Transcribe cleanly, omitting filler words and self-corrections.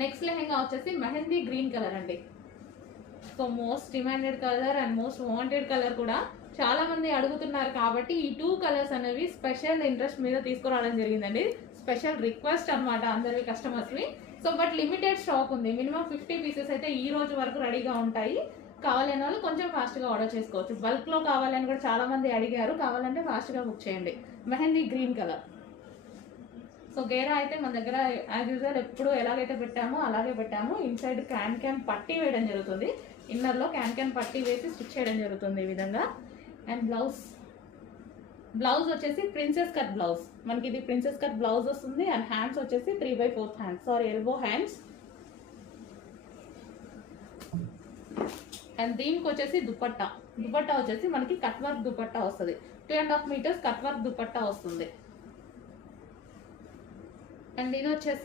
Next lehenga వచ్చేసి mehndi green colour అండి. So most demanded colour and most wanted colour కూడా. చాలా మంది అడుగుతున్నారు కాబట్టి ఈ 2 కలర్స్ అనేవి స్పెషల్ ఇంట్రెస్ట్ మీద తీసుకురావడం జరిగిందండి. స్పెషల్ రిక్వెస్ట్ అనమాట అందరి కస్టమర్స్వి. సో బట్ లిమిటెడ్ స్టాక్ ఉంది. మినిమం 50 పీసెస్ అయితే ఈ రోజు వరకు రెడీగా ఉంటాయి. కావాలనే వాళ్ళు కొంచెం ఫాస్ట్గా ఆర్డర్ చేసుకోవచ్చు. బల్క్లో కావాలని కూడా చాలా మంది అడిగారు. కావాలంటే ఫాస్ట్గా బుక్ చేయండి. Mehndi green colour. సో గేరా అయితే మన దగ్గర యాజ్ యూజువల్ ఎప్పుడు ఎలాగైతే పెట్టామో అలాగే పెట్టాము. ఇన్సైడ్ క్యాన్ పట్టీ వేయడం జరుగుతుంది. ఇన్నర్లో క్యాన్ పట్టీ వేసి స్టిచ్ చేయడం జరుగుతుంది ఈ విధంగా. అండ్ బ్లౌజ్ వచ్చేసి ప్రిన్సెస్ కట్ బ్లౌజ్. మనకి ఇది ప్రిన్సెస్ కట్ బ్లౌజ్ వస్తుంది. అండ్ హ్యాండ్స్ వచ్చేసి 3/4 హ్యాండ్స్, ఎల్బో హ్యాండ్స్. అండ్ దీనికి వచ్చేసి దుపట్టా వచ్చేసి మనకి కట్ వర్క్ దుపట్టా వస్తుంది. 2.5 మీటర్స్ కట్ వర్క్ దుపట్టా వస్తుంది. అండ్ ఇది వచ్చేసి